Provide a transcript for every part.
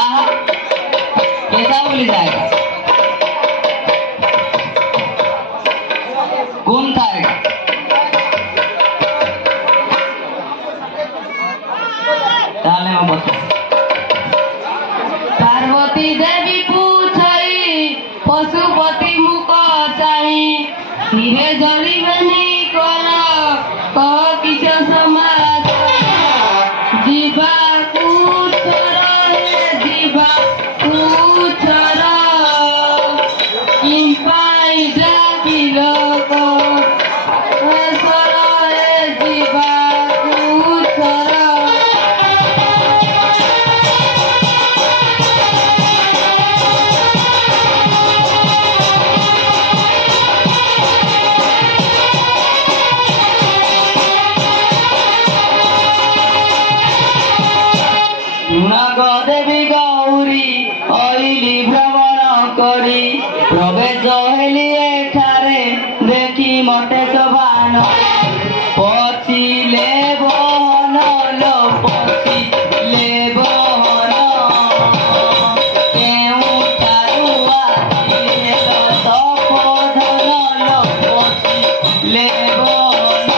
आहा, कैसा बोली जाएगा? कौन खाएगा? ताले में बस। पार्वती देवी पूछई पशुपति मुख चाही धीरे जड़ी बनी कर कह किछ समाचार जीवा कुछर जीवा कुछर किंपाई डाकिल सर जीवा कुछर देवी गौरी अइली भ्रमण करी प्रवेश हेली एठारे देखी मते सभान पछिले बहन लो पछिले बहन केउठारु आसिले तपोधन लो पछिले बहन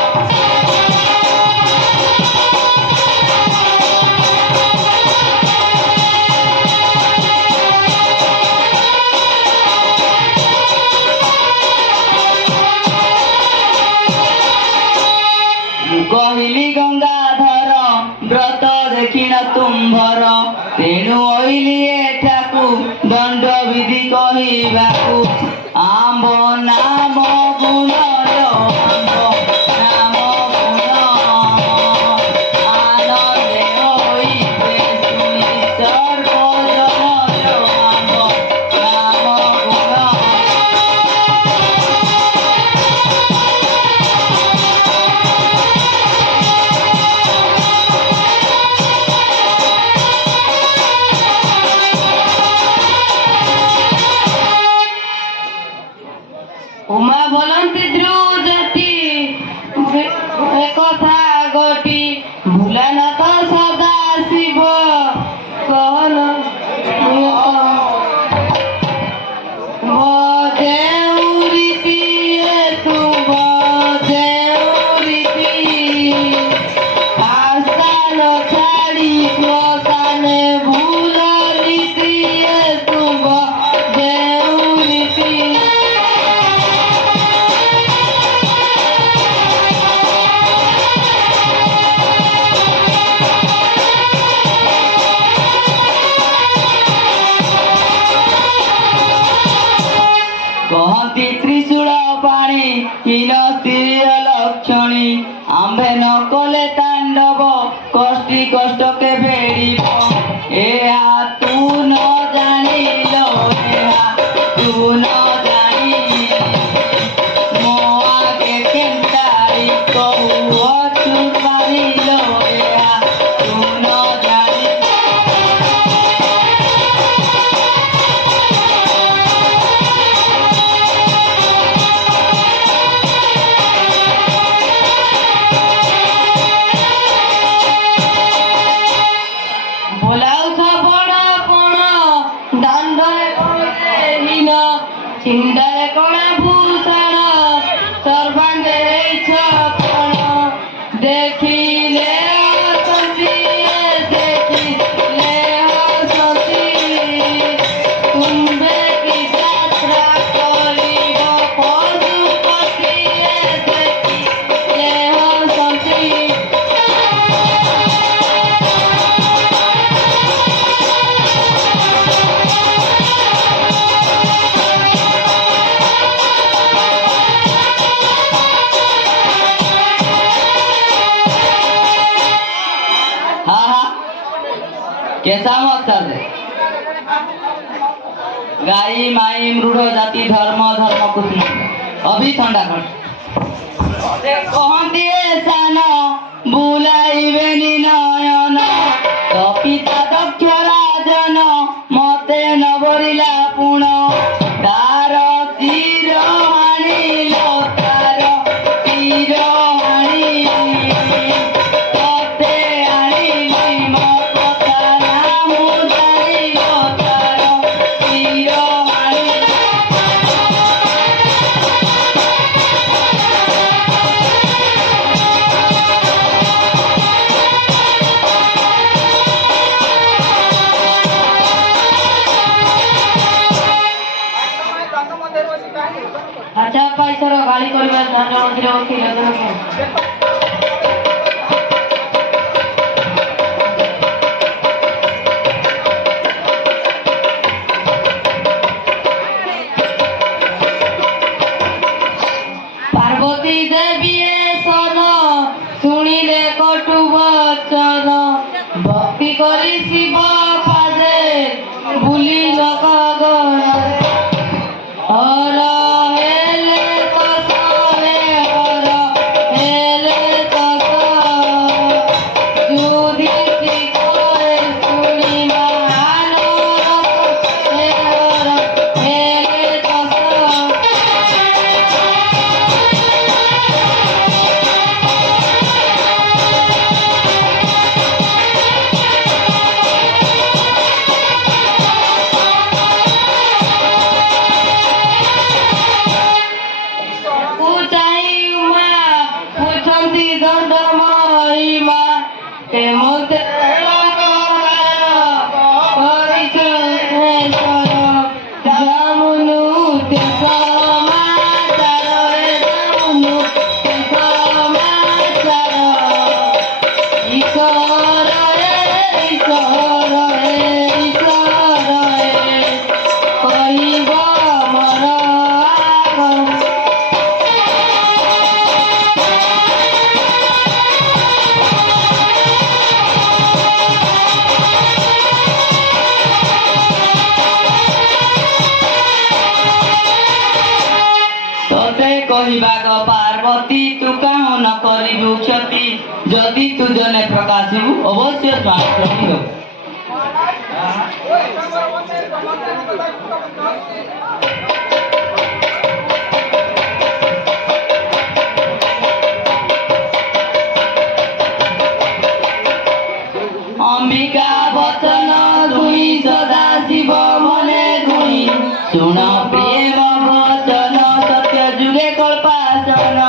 कहली गंगाधर व्रत देखिन तुम्भर तेणु अइली एठाकू दंड विधि कहिबाकू आंब नाम गुण लो आंब नाम गुण आनंदे होइबे सुनि सर्वजन लो आंब नाम गुण उमा बोलती ध्रुवती एकथा गटी भूला न तो सदा शिव कहल बजेउरीति तू बजेउरीति आस्थान छाड़ी श्मशाने भूल रीति तू बजेउरीति कहती त्रिशूल पाणी हीन स्त्रीय लक्षणी आंबे न कले तांडव कष्टी कष्ट के भेड़ीब एहा तू न जानिलो एहा तू न जानी मो आगे केंताई कहू अचूर पानिलो एहा तू न जानी भोलाउ बड़ पण दंडरे कणे हीन छिंडरे कणे भूषण सर्वांगे छपण देखिले हसती देखिले हसती तुम्बे की यात्रा करिब पशुपति देखिले हसती कैसा मत कर दे गाई माई मृड जाति धर्म धर्म कुछ नहीं अभी ठंडा कर कहती सान बुलाइबे नयन तो पिता दक्ष राजन मते न बरिला पुण तार तीर हाणिल तार तीर हाणी तते आଣିली मो कथा नाम जानिल ଦାଣ୍ଡ ମନ୍ଦିର କ୍ଷୀର पार्वती देवी सन शुणिले कटु वचन भक्ति करी शिव पादे बुली गगन हर हेले तस हे हर हेले तस युधिष्ठि कहे शुणि महान हे हर हेले तस पार्वती तू कहो न करू क्षति जदि तू जने प्रकाशु अवश्य स्वास्थ्य अंबिका वचन दुई सदा शिव मने गुणी सुन प्रेम वचन सत्य जुगे कल्पासन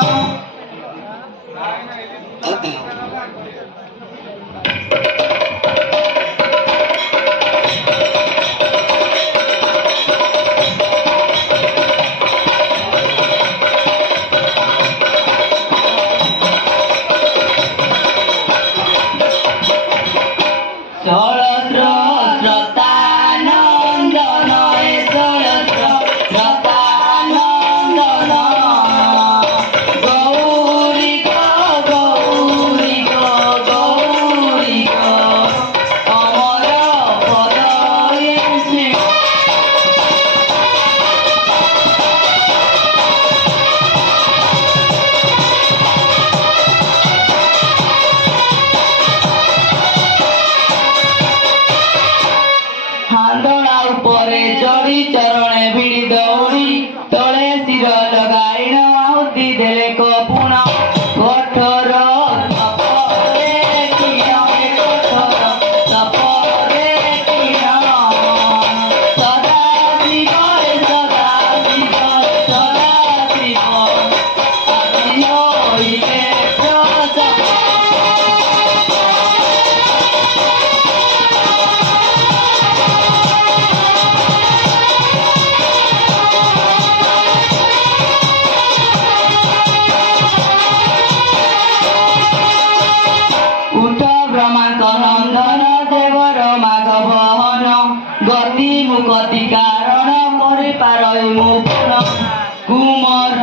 चढ़ी चरणे भिड़ी दौड़ी तले सिर लगाई आहुति देले कपुण कठोर गति मुक्ति कारण मरि पारई मुपुण कुमर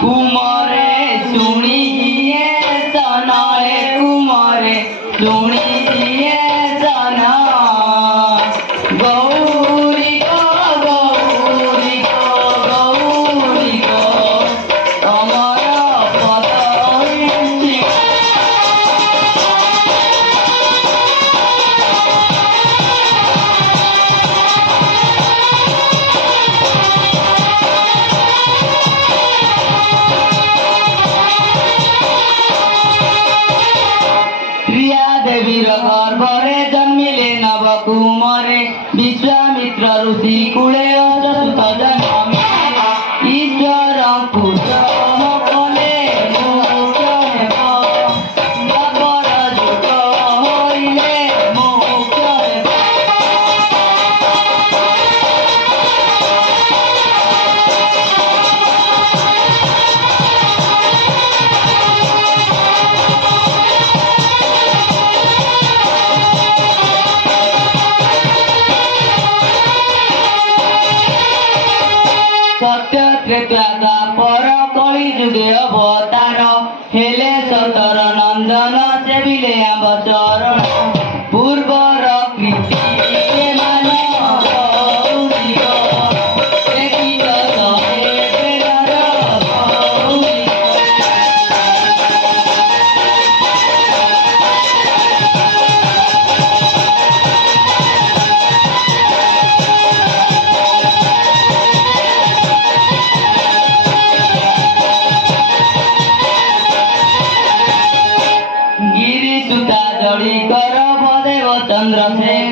कुमरे सुनिए सनए कुमरे सुनिए सन गौरी गौरी गौरी अमर पद प्रिया देवीर गर्भरे जन्मिले नव कुमरे विश्वामित्र ऋषि कूले अजसुत जन्म ईश्वर कले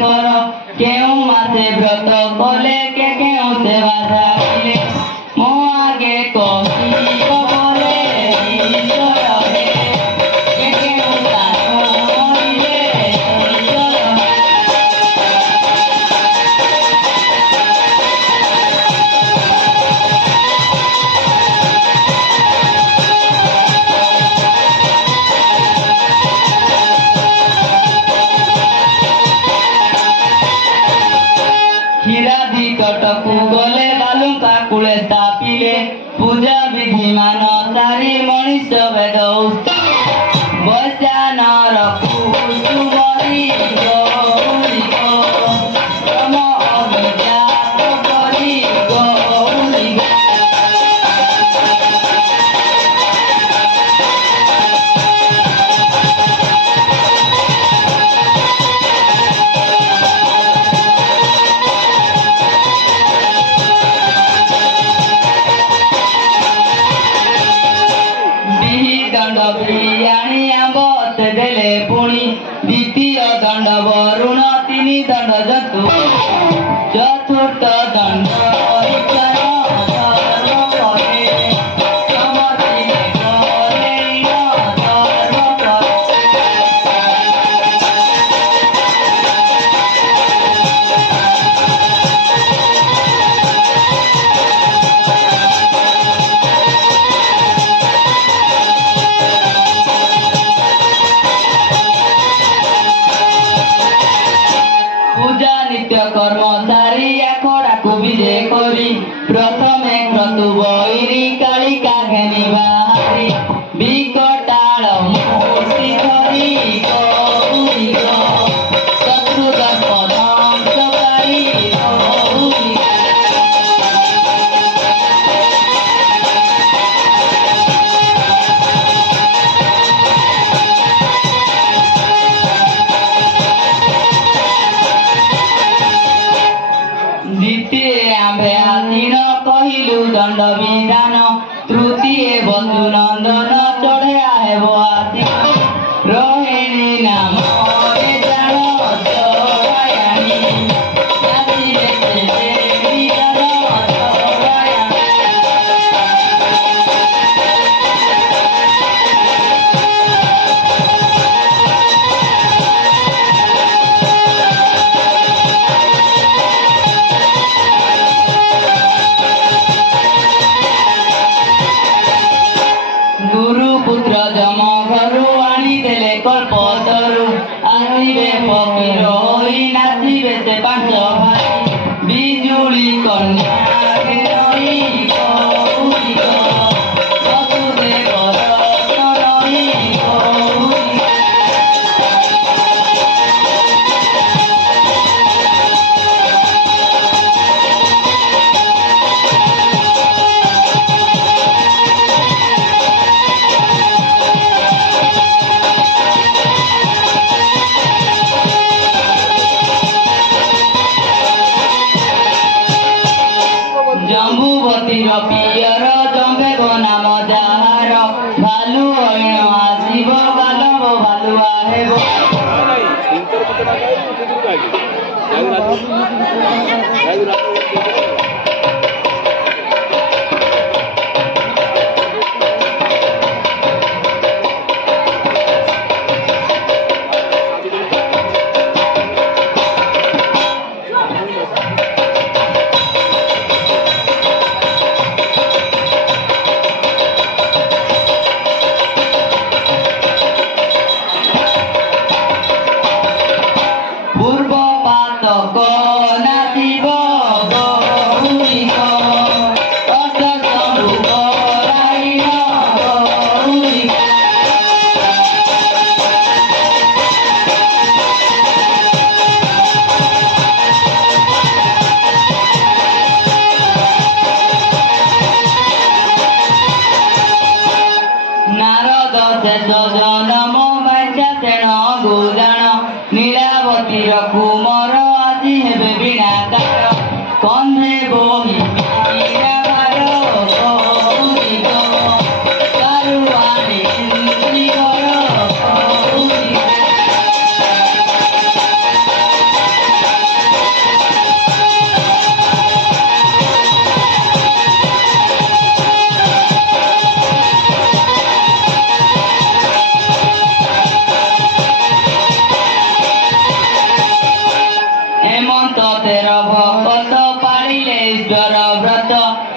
घर केउ मासे व्रत कले के केउ सेवा जाइले मो आगे कहिब बोले ईश्वर हे के केउ दान करिले ईश्वर କ୍ଷୀରାଦି ତଟକୁ ଗଲେ ବାଲୁଙ୍କା କୂଳେ ସ୍ଥାପିଲେ ପୂଜା ବିଧି ମାନ ସାରି ମଣିଷ ବେଦ ବୈଶାନର କୁସୁମରି ଗୌରିକ ତମ ଅଭିଜାତ କରି ଗୌରିକ दंड बियाणी आंबत देले पुणी द्वितीय दंड वरुण तीन दंड जतु चतुर्थ दंड पूजा नित्य कर्म सारी आखड़ा को विजय करी प्रथमे क्रतु बैरी कालिका घेनी बाहारी विकटाल मूर्ति धरी गौरिक शत्रुदर्प ध्वंसकारी गौरिक द्वितीय आंबे आसीन कहिलु दंड विधान तृतीय बसु नंदन चढ़िया हेब आसी रोहिणी नाम रे जान चढ़ायाणी नाचिबे से देवी जन चढ़ायाणी गुरुपुत्र जम घरु आनी देले कल्पतरु आसिबे फकीर होई नाचिबे से पांच भाई बिजुली कन्या घेरई गौरिक वसुदेव रत्नई गौरिक जम्बुवतीर पियर जम्बेग नाम जाहार भालु हरिण आसिब बालव भालुआ हेब पूर्व पातक नाचिब गौरिक तेर भक्त पाଳିले ईश्वर व्रत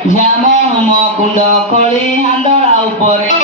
झ्याम होम कुंड खଳି हांदळा उपरे